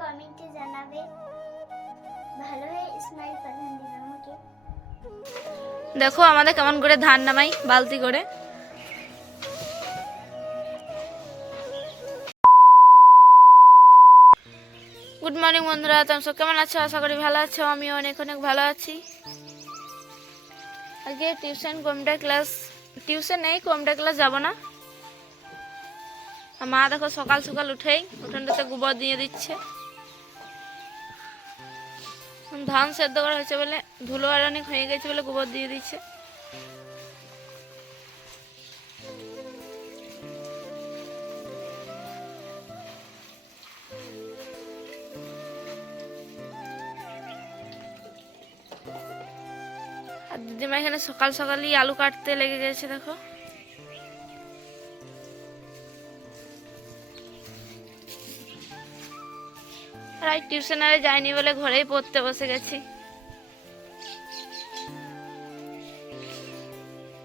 কমেন্টে জানাবে। ভালো হয়ে স্মাইল পাঠান দিবে আমাকে। দেখো আমাদের কেমন করে ধান নামাই বালতি করে। গুড মর্নিং বন্ধুরা, তোমরা সব কেমন আছো? আশা করি ভালো আছো। আমি অনেক অনেক ভালো আছি। আগে টিউশন নেই, কম্পিউটার ক্লাস যাব না। মা দেখো সকাল সকাল উঠেই উঠোনটাতে গোবর দিয়ে দিচ্ছে। ধান সেদ্ধ করা হয়েছে বলে, ধুলো আর অনেক হয়ে গেছে বলে গোবর দিয়ে দিচ্ছে। আর দিদিমা এখানে সকাল সকালই আলু কাটতে লেগে গেছে দেখো। আর টিউশনারে যাইনি বলে ঘরেই পড়তে বসে গেছি।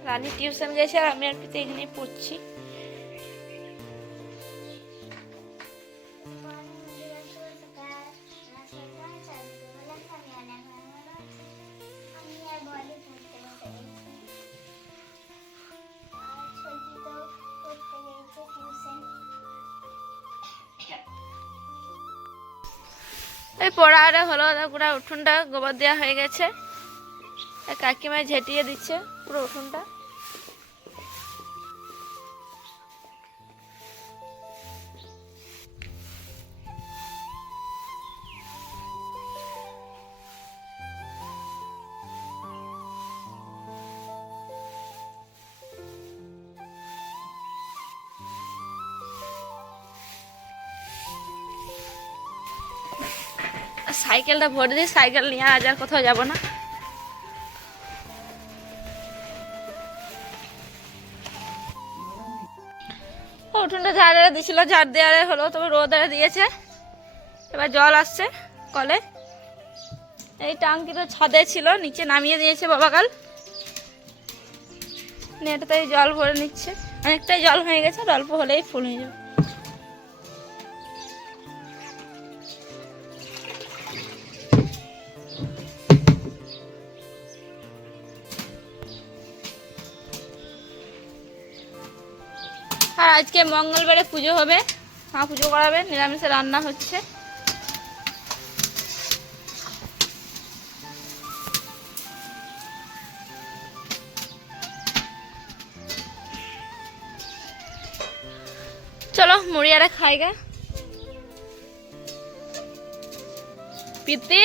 রানী টিউশন গেছে আর আমি আর পিতে এখানেই পড়ছি। এই পড়াটা হলো, পুরো উঠোনটা গোবর দেওয়া হয়ে গেছে। কাকিমায় ঝেঁটিয়ে দিচ্ছে পুরো উঠোনটা। সাইকেলটা ভরে দিই, সাইকেল নিয়ে আজ আর কোথাও যাবো না। উঠোনটা ঝাড় দিছিল, ঝাড় দেওয়ারে হলো, তবে রোদ দিয়েছে। এবার জল আসছে কলে। এই টাঙ্কিটা ছাদে ছিল, নিচে নামিয়ে দিয়েছে বাবা কাল। নেটাতে জল ভরে নিচ্ছে, অনেকটাই জল হয়ে গেছে, আর অল্প হলেই ফুল হয়ে যাবে। আর আজকে মঙ্গলবারে পুজো হবে, মা পুজো করাবে, নিরামিষে রান্না হচ্ছে। চলো মুড়ি আরে খাই গে। পিতে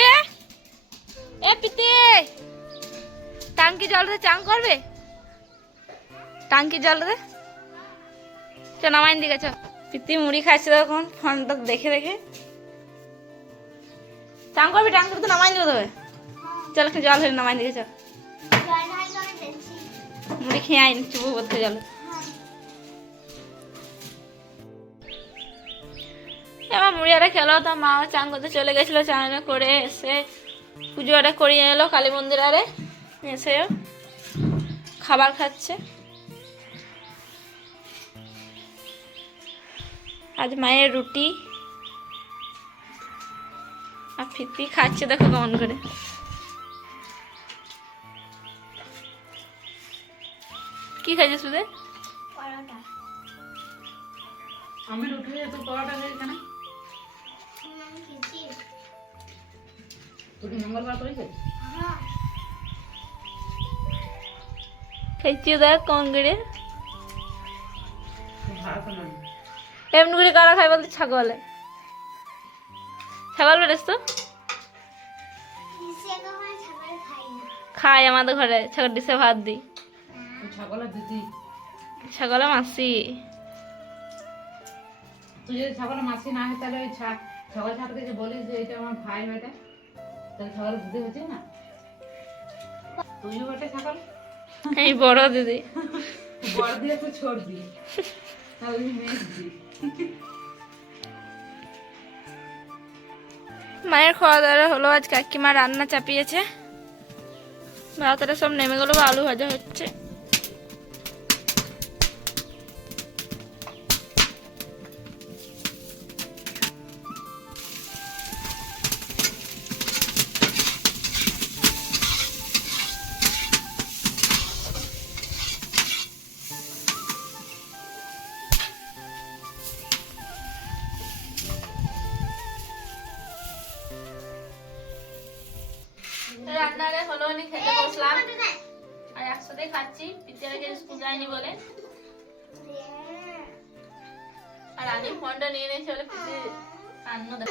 এ পিতে, টাঙ্কি জল রে চান করবে? টাঙ্কি জল রে চ নামাইন দিকে চ। পিতি মুড়ি খাচ্ছে তখন ফোনটা দেখে দেখে। চান করবি? টাঙ্কি তো নামাইন দিবে তবে। চল একটু জল হয়ে নামাইন দিকে চ। মুড়ি খেয়ে আইন চুপু করতে জল। এবার মুড়ি আরে খেলো, তো মা চান করতে চলে গেছিলো। চান করে এসে পুজো আরে করিয়ে এলো কালী মন্দির আরে, এসেও খাবার খাচ্ছে। আজ মায়ের রুটি আর ফিতি খাচ্ছে দেখো কেমন করে। কি খাইছিস তুই? পরোটা। আমি রুটি তো পরোটা খাই কেন? আমি খেয়েছি। তুই মঙ্গলবার করেছিস? হ্যাঁ। খাইছি দেখ কেমন করে। ভাত না এমনি করে কারা খাই বলতে? ছাগলে। ছাগল বেড়েছ তো খাই আমাদের ঘরে, ছাগল ডিসে ভাত দিই। ছাগলের দিদি, ছাগলের মাসি। তুই যদি ছাগলের মাসি না হয় তাহলে ওই ছাগল ছাড়তে যে বলিস যে এটা আমার ভাই বেটা, তাহলে ছাগলের দিদি হচ্ছে না? তুইও বেটে ছাগল, এই বড় দিদি। বড় দিয়ে তুই ছোট দি, তাহলে মেয়ে দি। মায়ের খাওয়া দাওয়া হলো। আজ কাকিমা রান্না চাপিয়েছে, ভাতটা সব নেমে গেলো, আলু ভাজা হচ্ছে। নিয়ে খেতে বসলাম আর একসাথে খাচ্ছি। পিতে আগে স্কুল যায়নি বলে। আর আমি ফোনটা নিয়ে নিয়েছি বলে পিতে কান্ন দেখ।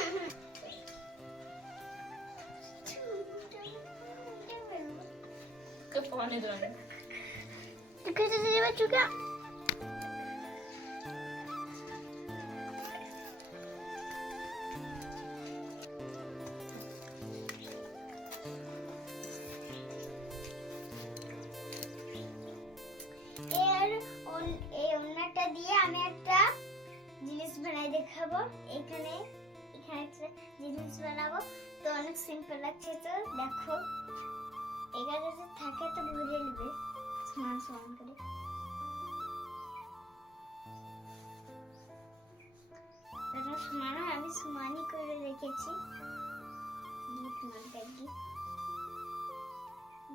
ফোনে ধরে খেতে দেবে চুকা। এই ওন্নাটা দিয়ে আমি একটা জিনিস বানাই দেখাবো। এখানে একটা জিনিস বানাবো, তো অনেক সিম্পল লাগছে। তো দেখো, এখানে যে থাকে তো ভরে নেবে সমান সমান করে। সমান আমি সমানই করে রেখেছি।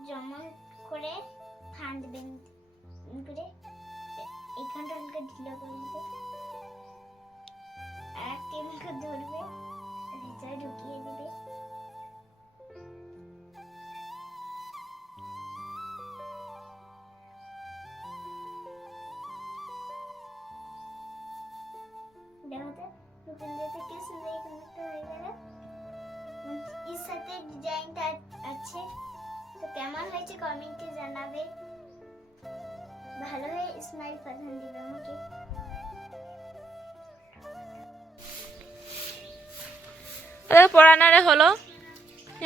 যেমন করে ফাঁদবেন করে এখানটা হালকা ঢিলা করে দিবে, আর একটা এখানটা ধরবে, ভিতরে ঢুকিয়ে দিবে। দেখো তো ঢুকিয়ে দিতে কি সুন্দর এখানটা হয়ে গেল। এর সাথে ডিজাইনটা আছে। তো কেমন হয়েছে কমেন্টে জানাবে। ভালো হয়ে স্মাইল পাঠান দিবে আমাকে। পড়ানারে হলো।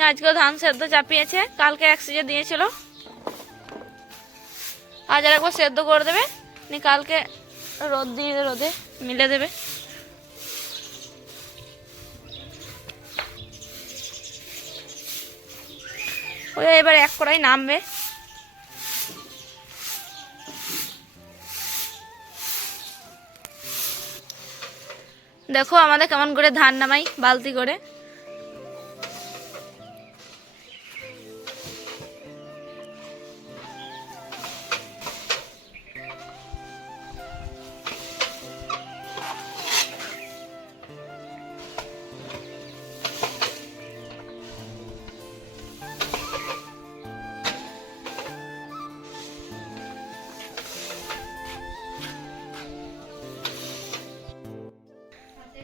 আজকে ধান সেদ্ধ চাপিয়েছে, কালকে এক সিজে দিয়েছিল। আজ আর একবার সেদ্ধ করে দেবে, কালকে রোদ দিয়ে রোদে মিলে দেবে। ওই এবার এক কড়াই নামবে। দেখো আমাদের কেমন করে ধান নামাই বালতি করে।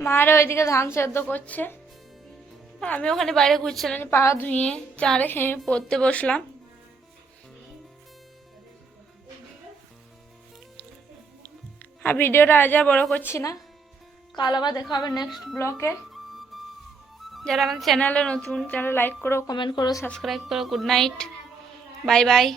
মারা ওইদিকে ধান সেদ্ধ করছে, আমি ওখানে বাইরে ঘুরছিলাম। পা ধুয়ে চারে খেয়ে পড়তে বসলাম। আর ভিডিওটা আজ আর বড় করছি না, কাল আবার দেখা হবে নেক্সট ব্লগে। যারা আমার চ্যানেলে নতুন, চ্যানেল লাইক করো, কমেন্ট করো, সাবস্ক্রাইব করো। Good night, bye bye.